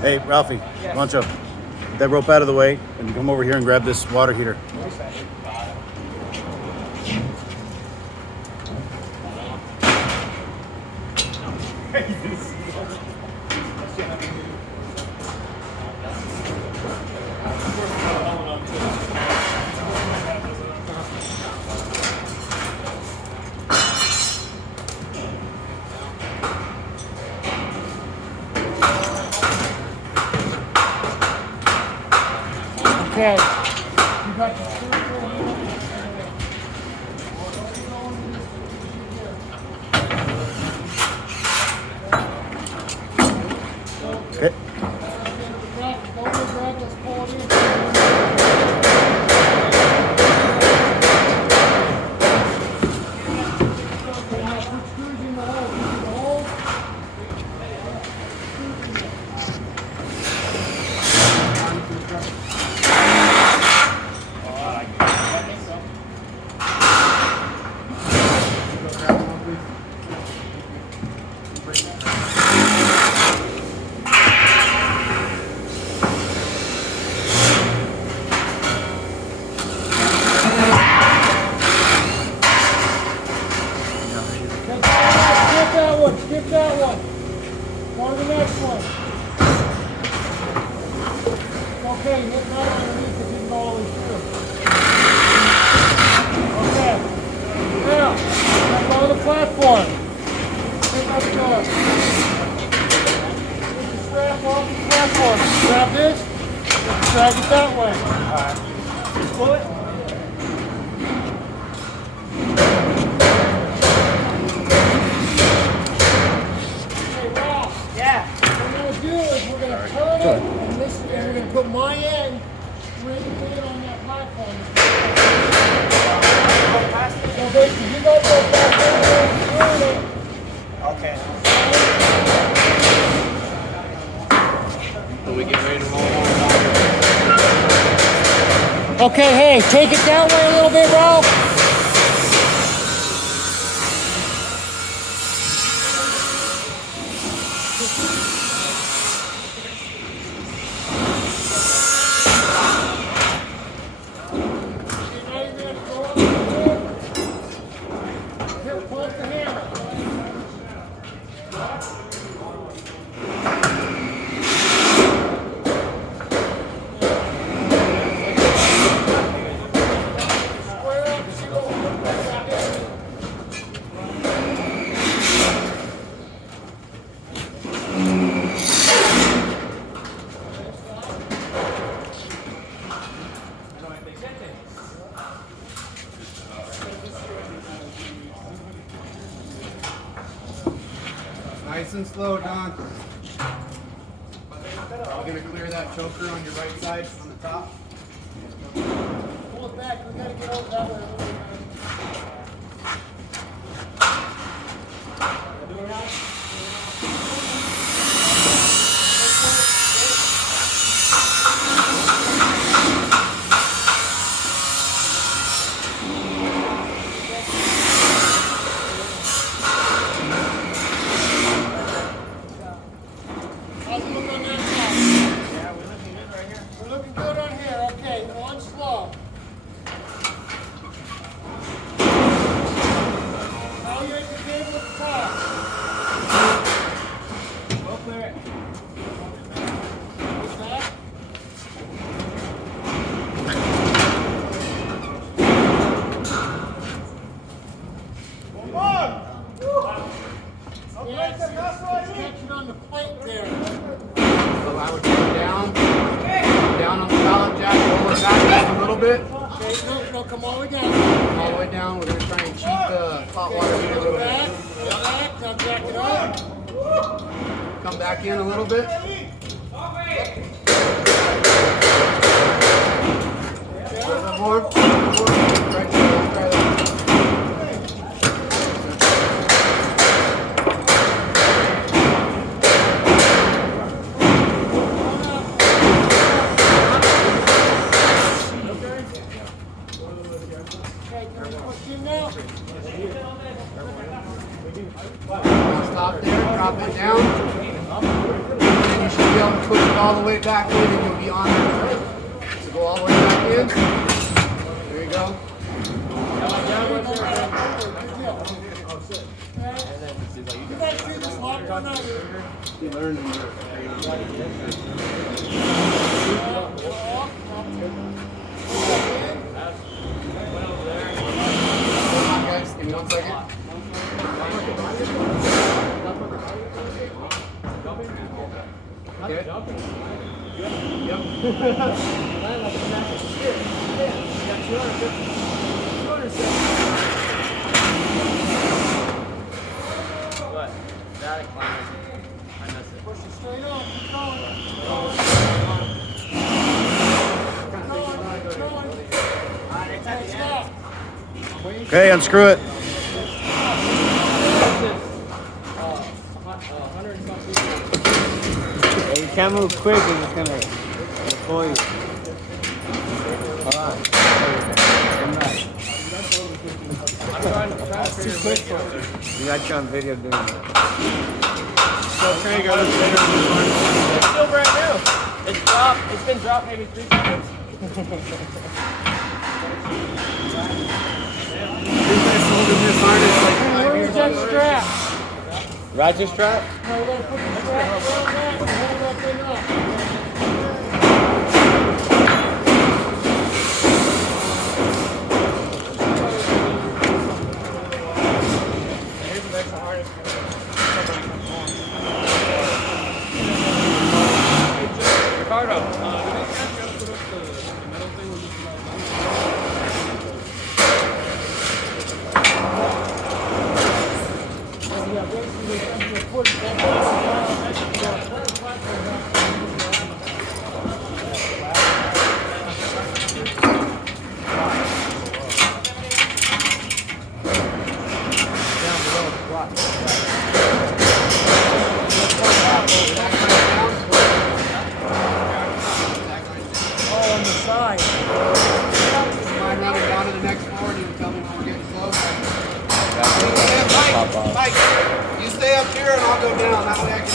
Hey, Ralphie, Lancho, get that rope out of the way and come over here and grab this water heater. Okay. You got the screw Okay. Skip that one. Go to the next one. Okay, hit right underneath it, didn't go all the way through. Okay. Now, go to the platform. Pick up the door. Take the strap off the platform. Grab this, drag it that way. Alright. Pull it. And we're going to put my end right there on that platform. So basically, you go back there and turn it. Okay. So we get ready to roll on. Okay, hey, take it that way a little bit, Ralph. Nice and slow, Don. I'm going to clear that choker on your right side on the top. Pull it back. We got to get over that way. On the plate there. So I would go down on the pallet jack, roll it back just a little bit. Okay, no, come all the way down. Come all the way down. We're going to try and cheat the hot water heater a little Back, bit. back, now jack it up. Come back in a little bit. A little bit more. Right there. Let's try that. Stop there. way back in and you'll be on it. So go all the way back in. There you go. You guys see this lock or not? Hold on, guys. Give me 1 second. Okay. What? That climbing. I missed it. Push it straight up. Keep going. Keep going. Hey, stop. Okay, unscrew it. Hey, you can't move quick and it's gonna pull you. Hold on. I'm trying to figure it out. You got you on video doing that. Okay, guys. It's still brand new. It's dropped. It's been dropped maybe 3 times. Hey, where's that strap? Ratchet strap? No, we gotta put the strap around that and hold that thing up. Ricardo. Yeah, basically, they put that on the side. Mind running down to the next floor and you can tell me when we're getting close. Mike, you stay up here and I'll go down. That way I can